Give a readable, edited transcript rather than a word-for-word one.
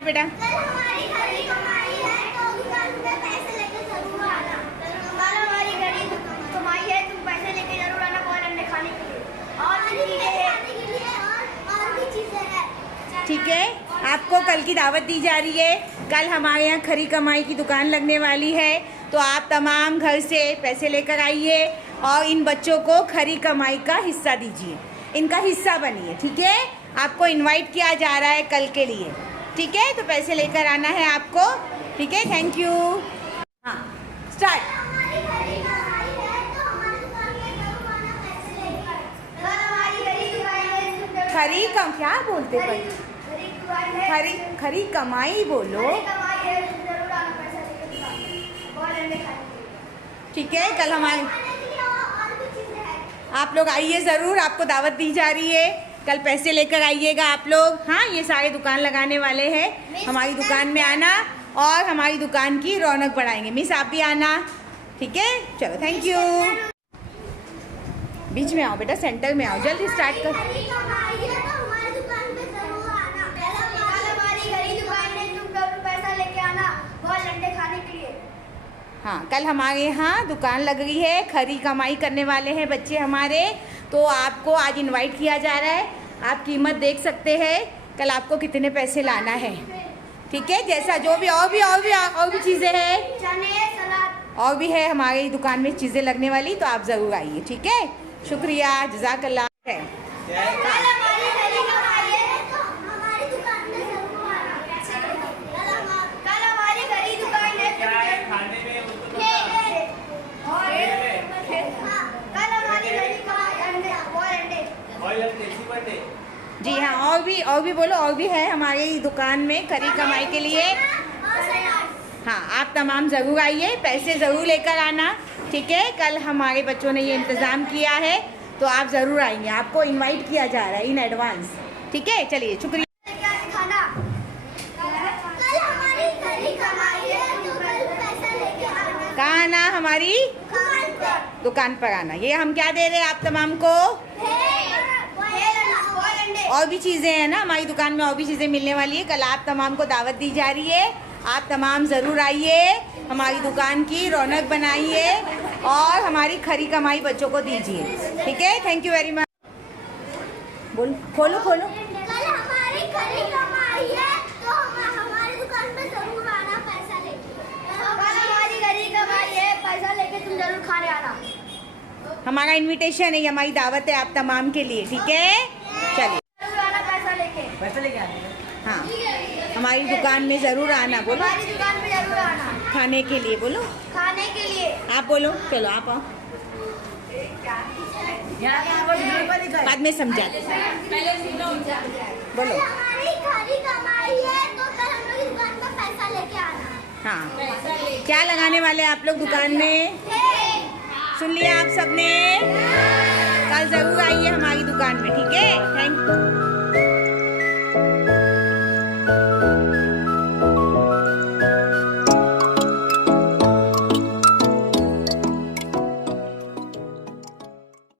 बेटा हमारी घड़ी कमाई है तो दुकान पे पैसे लेके जरूर आना। कल हमारी घड़ी कमाई है, तुम पैसे लेके जरूर आना बॉल अंडे खाने के लिए और भी चीजें हैं। ठीक है, आपको कल की दावत दी जा रही है। कल हमारे यहाँ खरी कमाई की दुकान लगने वाली है, तो आप तमाम घर से पैसे लेकर आइए और इन बच्चों को खरी कमाई का हिस्सा दीजिए, इनका हिस्सा बनिए। ठीक है, आपको इनवाइट किया जा रहा है कल के लिए। ठीक है, तो पैसे लेकर आना है आपको। ठीक है, थैंक यू। हाँ, स्टार्ट। हमारी घड़ी कमाई है तो हमारी दुकान पे जरूर आना पैसे लेकर। कल हमारी घड़ी कमाई है, खरी कम क्या बोलते पर खरी खरी कमाई बोलो। ठीक है, कल हमारे आप लोग आइए ज़रूर, आपको दावत दी जा रही है। कल पैसे लेकर आइएगा आप लोग। हाँ, ये सारे दुकान लगाने वाले हैं, हमारी दुकान में आना और हमारी दुकान की रौनक बढ़ाएंगे। मिस आप भी आना। ठीक है, चलो थैंक यू। बीच में आओ बेटा, सेंटर में आओ, जल्दी स्टार्ट कर। हाँ, कल हमारे यहाँ दुकान लग रही है, खरी कमाई करने वाले हैं बच्चे हमारे, तो आपको आज इनवाइट किया जा रहा है। आप कीमत देख सकते हैं, कल आपको कितने पैसे लाना है। ठीक है, जैसा जो भी और भी चीज़ें हैं, और भी है हमारी दुकान में चीज़ें लगने वाली, तो आप ज़रूर आइए। ठीक है, शुक्रिया, जज़ाकल्लाह है। जी हाँ, और भी बोलो, और भी है हमारी दुकान में खरी कमाई के लिए। हाँ, आप तमाम ज़रूर आइए, पैसे ज़रूर लेकर आना। ठीक है, कल हमारे बच्चों ने ये इंतज़ाम किया है, तो आप ज़रूर आएंगे, आपको इनवाइट किया जा रहा है इन एडवांस। ठीक है, चलिए शुक्रिया। कहाँ आना? हमारी दुकान पर आना। ये हम क्या दे रहे हैं आप तमाम को? और भी चीज़ें हैं ना हमारी दुकान में, और भी चीज़ें मिलने वाली है। कल आप तमाम को दावत दी जा रही है, आप तमाम ज़रूर आइए, हमारी दुकान की रौनक बनाइए और हमारी खरी कमाई बच्चों को दीजिए। ठीक है, थैंक यू वेरी मच। बोलो, खोलो खोलो। कल हमारी खरी कमाई है तो हमारी दुकान पे जरूर आना पैसा लेके। कल हमारी खरी कमाई है, पैसा लेके तुम जरूर खाने आना। हमारा इनविटेशन है, हमारी दावत है आप तमाम के लिए। ठीक है, चलिए पैसा लेके आना। हाँ, हमारी दुकान में ज़रूर आना। बोलो, हमारी दुकान पे जरूर आना खाने के लिए। बोलो, खाने के लिए। आप बोलो, चलो आप आओ, बाद में समझा। बोलो, हमारी खरी कमाई है तो कल हम लोग दुकान पे पैसा लेके आना। हाँ, क्या लगाने वाले आप लोग दुकान में? सुन लिया आप सबने? कल ज़रूर आइए हमारी दुकान में। ठीक है, थैंक यू।